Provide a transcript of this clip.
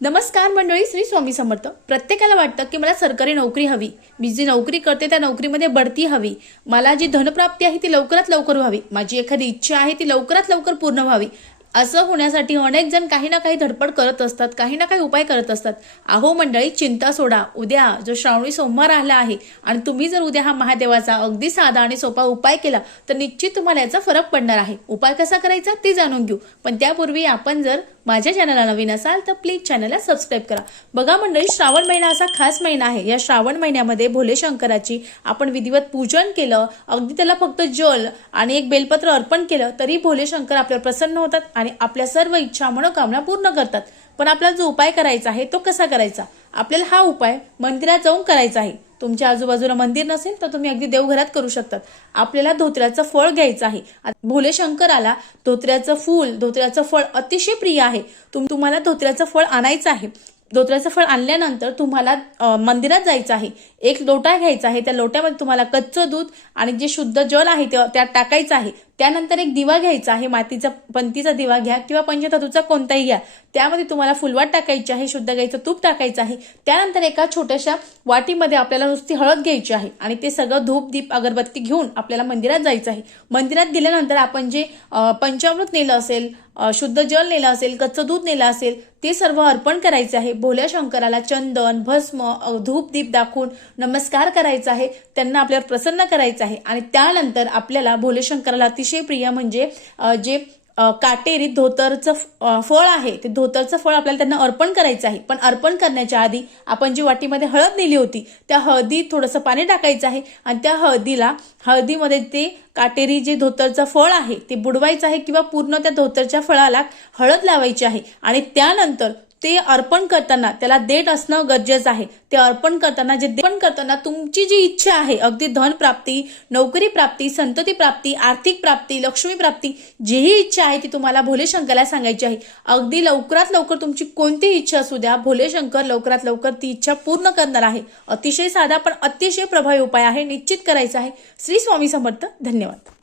नमस्कार मंडळी, श्री स्वामी समर्थ। प्रत्येकाला वाटतं की मला सरकारी नोकरी हवी, मी जी नोकरी करते त्या नोकरीमध्ये बढती हवी, मला जी धनप्राप्ती आहे ती लवकरात लवकर व्हावी, माझी एखादी इच्छा आहे ती लवकरात लवकर पूर्ण व्हावी। असं होण्यासाठी अनेक जण काही ना काही धडपड करत असतात, काही ना काही उपाय करत असतात। अहो मंडळी, चिंता सोडा। उद्या जो श्रावणी सोमवार आला आहे आणि तुम्ही जर उद्या हा महादेवाचा अगदी साधा आणि सोपा उपाय केला तर निश्चित तुम्हाला याचा फरक पडणार आहे। उपाय कसा करायचा ते जाणून घेऊ, पण त्यापूर्वी आपण जर माझ्या चॅनलला नवीन असाल तर प्लीज चॅनलला सबस्क्राइब करा। बघा मंडळी, श्रावण महिना असा खास महिना आहे। या श्रावण महिन्यामध्ये भोले शंकराची आपण विधिवत पूजन केलं, अगदी त्याला फक्त जल आणि एक बेलपत्र अर्पण केलं तरी भोले शंकर आपल्यावर प्रसन्न होतात आणि आपल्या सर्व इच्छा मनोकामना पूर्ण करतात। पण आपल्याला जो उपाय करायचा आहे तो कसा करायचा? आपल्याला हा उपाय मंदिरात जाऊन करायचा आहे। तुमच्या आजूबाजूला मंदिर नसेल तर तुम्ही अगदी देवघरात करू शकतात। आपल्याला धोत्र्याचं फळ घ्यायचं आहे। भोले शंकराला धोत्र्याचं फूल, धोत्र्याचं फळ अतिशय प्रिय आहे। तुम्हाला धोत्र्याचं फळ आणायचं आहे। धोत्र्याचं फळ आणल्यानंतर तुम्हाला मंदिरात जायचं आहे। एक लोटा घ्यायचा आहे, त्या लोट्यामध्ये तुम्हाला कच्चं दूध आणि जे शुद्ध जल आहे त्यात टाकायचं आहे। त्यानंतर एक दिवा घ्यायचा आहे, मातीचा पंतीचा दिवा घ्या किंवा पंचधातूचा कोणताही घ्या। त्यामध्ये तुम्हाला फुलवात टाकायची आहे, शुद्ध गाईचं तूप टाकायचं आहे। त्यानंतर एका छोट्याशा वाटीमध्ये आपल्याला नुसती हळद घ्यायची आहे आणि ते सगळं धूप दीप अगरबत्ती घेऊन आपल्याला मंदिरात जायचं आहे। मंदिरात गेल्यानंतर आपण जे पंचामृत नेलं असेल, शुद्ध जल नेलं असेल, कच्चं दूध नेलं असेल, ते सर्व अर्पण करायचे आहे। भोल्या शंकराला चंदन, भस्म, धूप दीप दाखवून नमस्कार करायचा आहे, त्यांना आपल्यावर प्रसन्न करायचं आहे। आणि त्यानंतर आपल्याला भोले शंकराला अतिशय प्रिय म्हणजे जे काटेरी धोतरचं फळ आहे ते धोतरचं फळ आपल्याला त्यांना अर्पण करायचं आहे। पण अर्पण करण्याच्या आधी आपण जी वाटीमध्ये हळद नेली होती त्या हळदीत थोडंसं पाणी टाकायचं आहे आणि त्या हळदीमध्ये ते काटेरी जे धोतरचं फळ आहे ते बुडवायचं आहे किंवा पूर्ण त्या धोतरच्या फळाला हळद लावायची आहे। आणि त्यानंतर ते अर्पण करताना त्याला देठ असणं गरजेचं आहे। ते अर्पण करताना तुमची जी इच्छा आहे, अगदी धन प्राप्ती, नोकरी प्राप्ती, संतती प्राप्ती, आर्थिक प्राप्ती, लक्ष्मी प्राप्ती, जीही इच्छा आहे ती तुम्हाला भोले शंकराला सांगायची आहे। अगदी लवकरात लवकर तुमची कोणतीही इच्छा असू द्या, भोले शंकर लवकरात लवकर ती इच्छा पूर्ण करणार आहे। अतिशय साधा पण अतिशय प्रभावी उपाय आहे, निश्चित करायचा आहे। श्री स्वामी समर्थ। धन्यवाद।